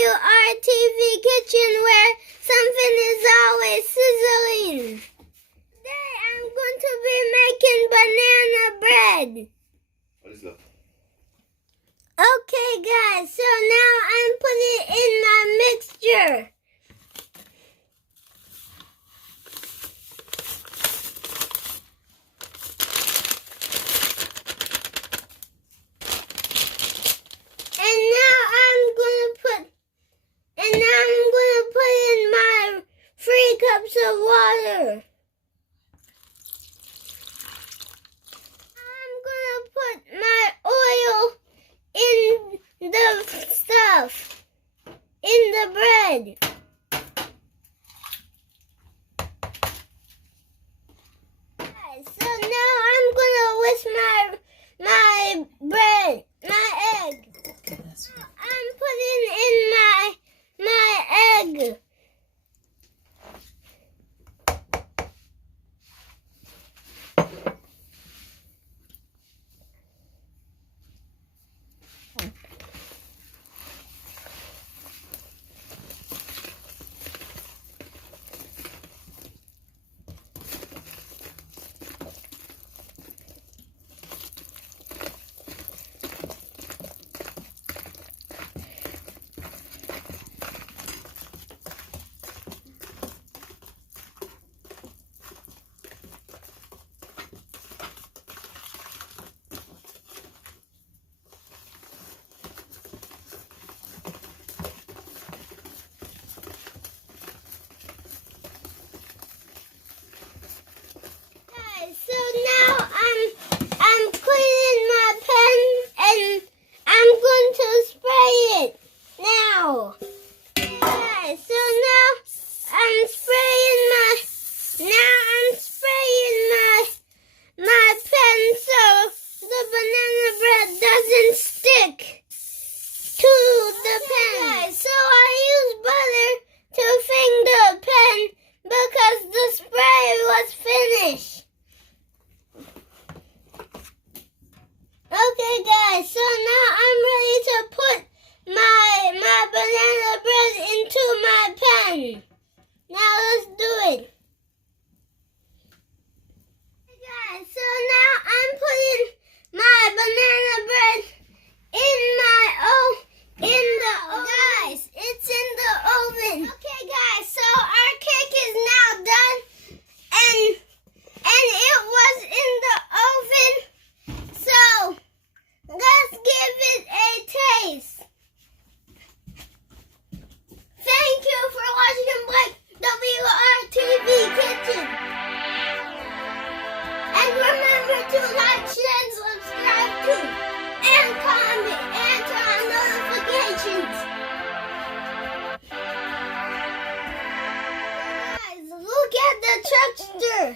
BlakeWrTv kitchen where something is always sizzling. Today I'm going to be making banana bread. What is that? Okay guys, so now I'm putting it in my mixture. And now I'm gonna put in my 3 cups of water. I'm gonna put my oil in the stuff, in the bread. So now I'm gonna whisk my bread, my egg. I'm putting in my egg. So now I'm cleaning my pen and I'm going to spray it now. Okay, so now I'm spraying my pen so the banana bread doesn't stick to the pen. So I use butter to finger the pen because the spray was finished. Okay guys, so now I'm ready to put my banana bread into my pan. Now let's do it. Okay guys, so now I'm putting my banana bread in the oven. Guys, it's in the oven. Okay guys, so our cake is now done and it was in the oven. So, let's give it a taste. Thank you for watching BlakeWrTv Kitchen. And remember to like, share, and subscribe too. And comment and turn on notifications. Guys, look at the texture.